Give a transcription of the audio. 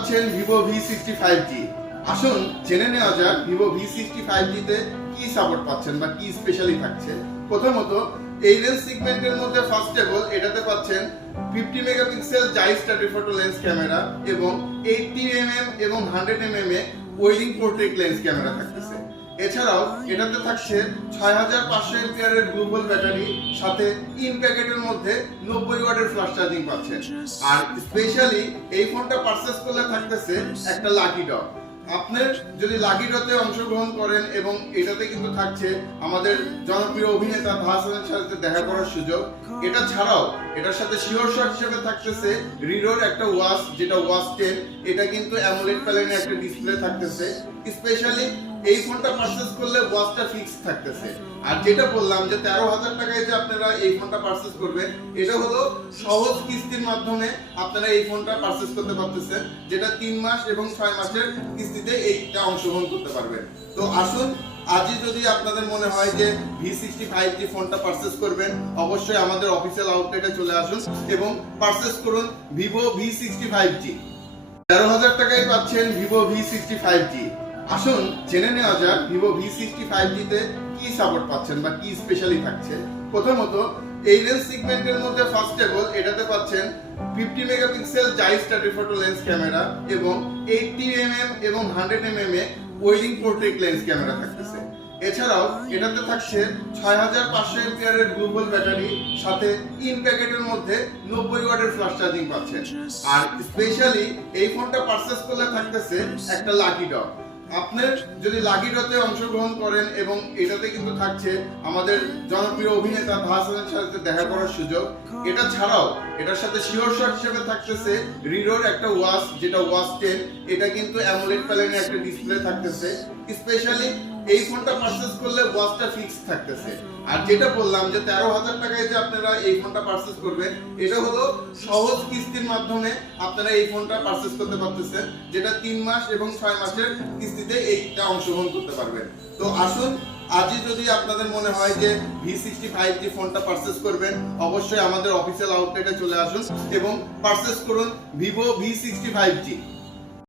পাচ্ছেন Vivo V65G। আসুন জেনে নেওয়া যাক ভিভো V65G তে কি সাপোর্ট পাচ্ছেন বা কি স্পেশালি থাকছে। প্রথমত এই রেঞ্জ সেগমেন্টের মধ্যে ফার্স্ট অফ অল এটাতে পাচ্ছেন 50 মেগাপিক্সেল জাইস টেলিফটো লেন্স ক্যামেরা এবং 80 mm এবং 100 mm এ ওয়েডিং পোর্ট্রেট লেন্স ক্যামেরা থাকতেছে। এছাড়াও এটাতে থাকছে 6500 এমপিআর গ্লোবাল ব্যাটারি, সাথে ইন প্যাকেটের মধ্যে 90 ওয়াটের ফ্লাশ চার্জিং পাচ্ছেন। আর স্পেশালি এই ফোনটা পারচেজ করলে থাকতেছে একটা লাকি ড্র। আপনার যদি লাকি ড্রতে অংশগ্রহণ করেন এবং এটাতে কিন্তু থাকছে আমাদের জনপ্রিয় অভিনেতা ভাসানের সাথে দেখা করার সুযোগ। এটা ছাড়াও এটার সাথে শিওর শট হিসেবে থাকতেছে রিডোর একটা ওয়াচ, যেটা ওয়াচ 10। এটা কিন্তু অ্যামোলেড প্যানেলের একটা ডিসপ্লে থাকতেছে। স্পেশালি এই ফোনটা পারচেজ করলে ওয়াচটা ফিক্স থাকতেছে। আর যেটা বললাম যে 13,000 টাকায় যে আপনারা এই ফোনটা পারচেজ করবেন, এটা হলো সহজ কিস্তির মাধ্যমে আপনারা এই ফোনটা পারচেজ করতে পারতেছেন, যেটা 3 মাস এবং 6 মাসের কিস্তিতে এইটা অংশগ্রহণ করতে পারবেন। তো আসুন আজই যদি আপনাদের মনে হয় যে V65G ফোনটা পারচেজ করবেন, অবশ্যই আমাদের অফিসিয়াল আউটলেটে চলে আসুন এবং পারচেজ করুন ভিভো V65G। 13,000 টাকায় পাচ্ছেন ভিভো V65G। আসুন জেনে নেওয়া যাক ভিভো V65G তে কি সাপোর্ট পাচ্ছেন বা কি স্পেশালি থাকছে। প্রথমত এই রেঞ্জ সেগমেন্টের মধ্যে ফার্স্ট অফ অল এটাতে পাচ্ছেন 50 মেগাপিক্সেল জাইস টেলিফটো লেন্স ক্যামেরা এবং 80 mm এবং 100 mm এ ওয়েডিং পোর্ট্রেট লেন্স ক্যামেরা থাকতেছে। এছাড়াও এটাতে থাকছে 6500 এমপিআর গ্লোবাল ব্যাটারি, সাথে ইন প্যাকেটের মধ্যে 90 ওয়াটের ফ্লাশ চার্জিং পাচ্ছেন। আর স্পেশালি এই ফোনটা পারচেজ করলে থাকতেছে একটা লাকি ড্র। আপনার যদি লাকি ড্রতে অংশগ্রহণ করেন এবং এটাতে কিন্তু থাকছে আমাদের জনপ্রিয় অভিনেতা ভাসানের সাথে দেখা করার সুযোগ। এটা ছাড়াও এটার সাথে শিওর শট হিসেবে থাকতেছে রিডোর একটা ওয়াচ, যেটা ওয়াচ 10। এটা কিন্তু অ্যামোলেড প্যানেলের একটা ডিসপ্লে থাকতেছে। স্পেশালি এই ফোনটা পারচেজ করলে ওয়াচটা ফিক্স থাকতেছে। আর যেটা বললাম যে 13,000 টাকায় যে আপনারা এই ফোনটা পারচেজ করবেন, এটা হলো সহজ কিস্তির মাধ্যমে আপনারা এই ফোনটা পারচেজ করতে পারতেছেন, যেটা 3 মাস এবং 6 মাসের কিস্তিতে এইটা অংশগ্রহণ করতে পারবেন। তো আসুন আজই যদি আপনাদের মনে হয় যে V65G ফোনটা পারচেজ করবেন, অবশ্যই আমাদের অফিসিয়াল আউটলেটে চলে আসুন এবং পারচেজ করুন ভিভো V65G।